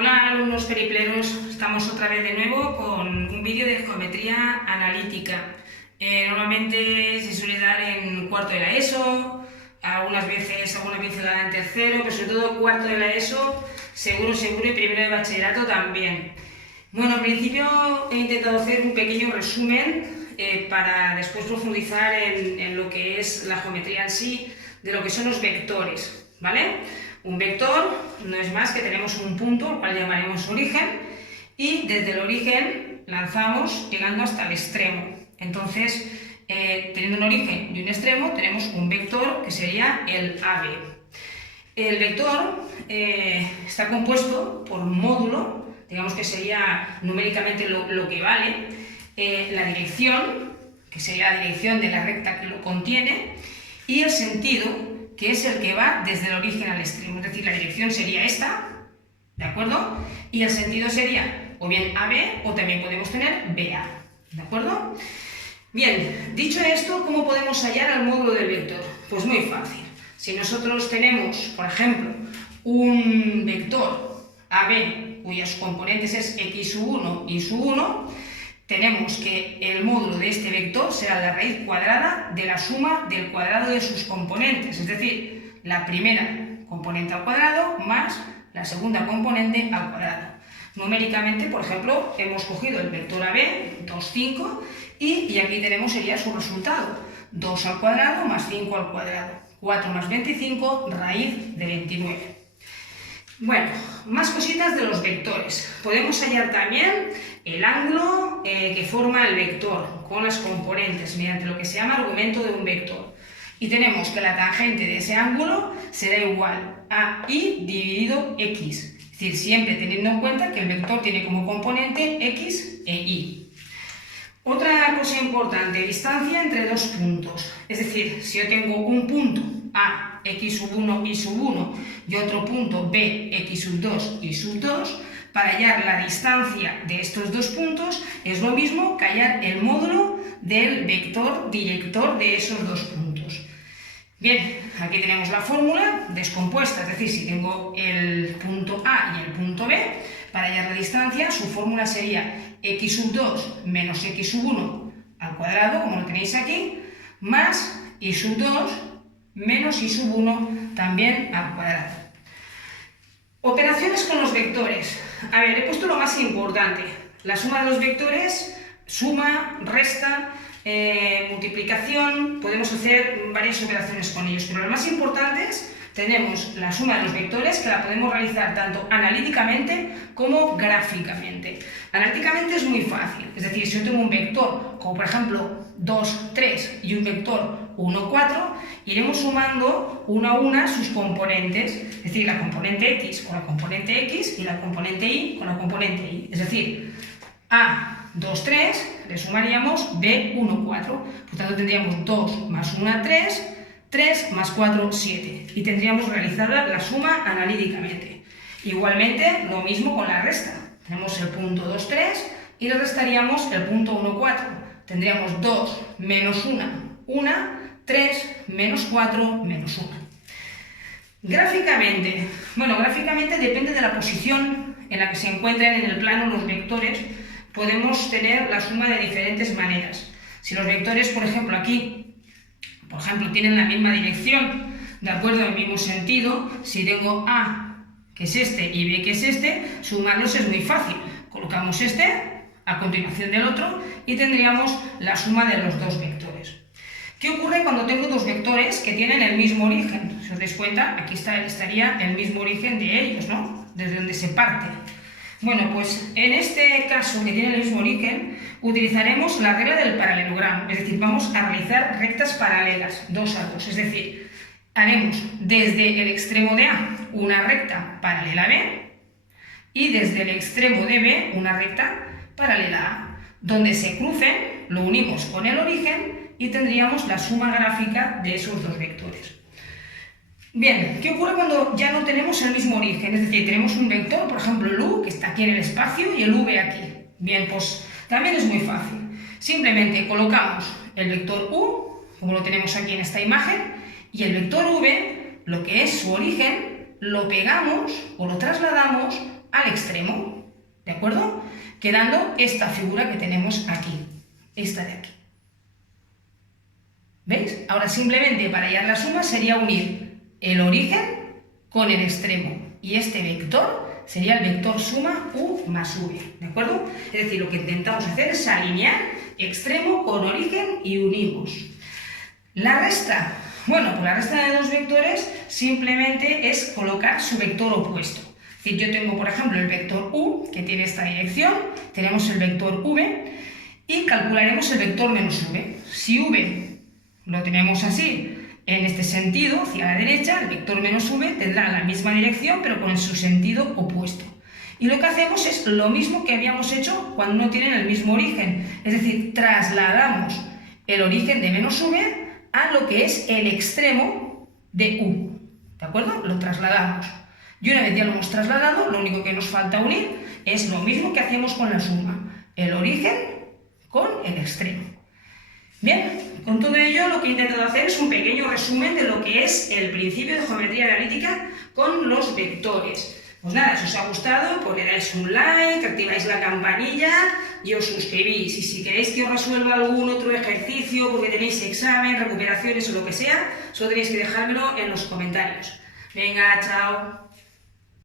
Hola alumnos peripleros, estamos otra vez de nuevo con un vídeo de geometría analítica. Normalmente se suele dar en cuarto de la ESO, algunas veces la dan en tercero, pero sobre todo cuarto de la ESO, seguro, y primero de bachillerato también. Bueno, al principio he intentado hacer un pequeño resumen para después profundizar en lo que es la geometría en sí, de lo que son los vectores, ¿vale? Un vector no es más que tenemos un punto, el cual llamaremos origen, y desde el origen lanzamos llegando hasta el extremo. Entonces, teniendo un origen y un extremo, tenemos un vector que sería el AB. El vector está compuesto por un módulo, digamos que sería numéricamente lo que vale, la dirección, que sería la dirección de la recta que lo contiene, y el sentido, que es el que va desde el origen al extremo, es decir, la dirección sería esta, ¿de acuerdo? Y el sentido sería o bien AB o también podemos tener BA, ¿de acuerdo? Bien, dicho esto, ¿cómo podemos hallar el módulo del vector? Pues muy fácil. Si nosotros tenemos, por ejemplo, un vector AB cuyos componentes es x1 y su1, tenemos que el módulo de este vector será la raíz cuadrada de la suma del cuadrado de sus componentes, es decir, la primera componente al cuadrado más la segunda componente al cuadrado. Numéricamente, por ejemplo, hemos cogido el vector AB, 2, 5, y aquí tenemos sería su resultado, 2 al cuadrado más 5 al cuadrado, 4 más 25, raíz de 29. Bueno, más cositas de los vectores. Podemos hallar también el ángulo que forma el vector con las componentes mediante lo que se llama argumento de un vector. Y tenemos que la tangente de ese ángulo será igual a y dividido x. Es decir, siempre teniendo en cuenta que el vector tiene como componente x e y. Otra cosa importante, distancia entre dos puntos. Es decir, si yo tengo un punto A, x1 y sub1, y otro punto B, x2 y sub2, para hallar la distancia de estos dos puntos es lo mismo que hallar el módulo del vector director de esos dos puntos. Bien, aquí tenemos la fórmula descompuesta, es decir, si tengo el punto A y el punto B, para hallar la distancia, su fórmula sería x2 menos x1 al cuadrado, como lo tenéis aquí, más y2 menos y1 también al cuadrado. Operaciones con los vectores. A ver, he puesto lo más importante. La suma de los vectores, suma, resta, multiplicación, podemos hacer varias operaciones con ellos, pero las más importantes tenemos la suma de los vectores, que la podemos realizar tanto analíticamente como gráficamente. Analíticamente es muy fácil, es decir, si yo tengo un vector, como por ejemplo 2, 3 y un vector 1, 4, iremos sumando una a una sus componentes, es decir, la componente x con la componente x y la componente y con la componente y. Es decir, a 2, 3 le sumaríamos b 1, 4, por tanto tendríamos 2 más 1, 3, 3 más 4, 7, y tendríamos realizada la suma analíticamente. Igualmente, lo mismo con la resta. Tenemos el punto 2, 3 y le restaríamos el punto 1, 4. Tendríamos 2 menos 1, 1, 3 menos 4 menos 1. Gráficamente, bueno, gráficamente depende de la posición en la que se encuentran en el plano los vectores, podemos tener la suma de diferentes maneras. Si los vectores, por ejemplo, aquí, tienen la misma dirección, de acuerdo, en el mismo sentido, si tengo A, que es este, y B, que es este, sumarlos es muy fácil. Colocamos este a continuación del otro y tendríamos la suma de los dos vectores. ¿Qué ocurre cuando tengo dos vectores que tienen el mismo origen? Si os dais cuenta, aquí estaría el mismo origen de ellos, ¿no? Desde donde se parte. Bueno, pues en este caso que tiene el mismo origen, utilizaremos la regla del paralelogramo, es decir, vamos a realizar rectas paralelas, 2 a 2, es decir, haremos desde el extremo de A una recta paralela a B y desde el extremo de B una recta paralela a A. Donde se crucen, lo unimos con el origen y tendríamos la suma gráfica de esos dos vectores. Bien, ¿qué ocurre cuando ya no tenemos el mismo origen? Es decir, tenemos un vector, por ejemplo el u, que está aquí en el espacio, y el v aquí. Bien, pues también es muy fácil. Simplemente colocamos el vector u, como lo tenemos aquí en esta imagen, y el vector v, lo que es su origen, lo pegamos o lo trasladamos al extremo. extremo, ¿de acuerdo? Quedando esta figura que tenemos aquí, esta de aquí. ¿Veis? Ahora simplemente para hallar la suma sería unir el origen con el extremo, y este vector sería el vector suma u más v, ¿de acuerdo? Es decir, lo que intentamos hacer es alinear extremo con origen y unimos. La resta, bueno, pues la resta de dos vectores simplemente es colocar su vector opuesto. Es decir, yo tengo, por ejemplo, el vector u, que tiene esta dirección, tenemos el vector v, y calcularemos el vector menos v. Si v lo tenemos así, en este sentido, hacia la derecha, el vector menos v tendrá la misma dirección, pero con su sentido opuesto. Y lo que hacemos es lo mismo que habíamos hecho cuando no tienen el mismo origen. Es decir, trasladamos el origen de menos v a lo que es el extremo de u. ¿De acuerdo? Lo trasladamos. Y una vez ya lo hemos trasladado, lo único que nos falta unir es lo mismo que hacíamos con la suma. El origen con el extremo. Bien, con todo ello lo que he intentado hacer es un pequeño resumen de lo que es el principio de geometría analítica con los vectores. Pues nada, si os ha gustado, pues le dais un like, activáis la campanilla y os suscribís. Y si queréis que os resuelva algún otro ejercicio porque tenéis examen, recuperaciones o lo que sea, solo tenéis que dejármelo en los comentarios. Venga, chao.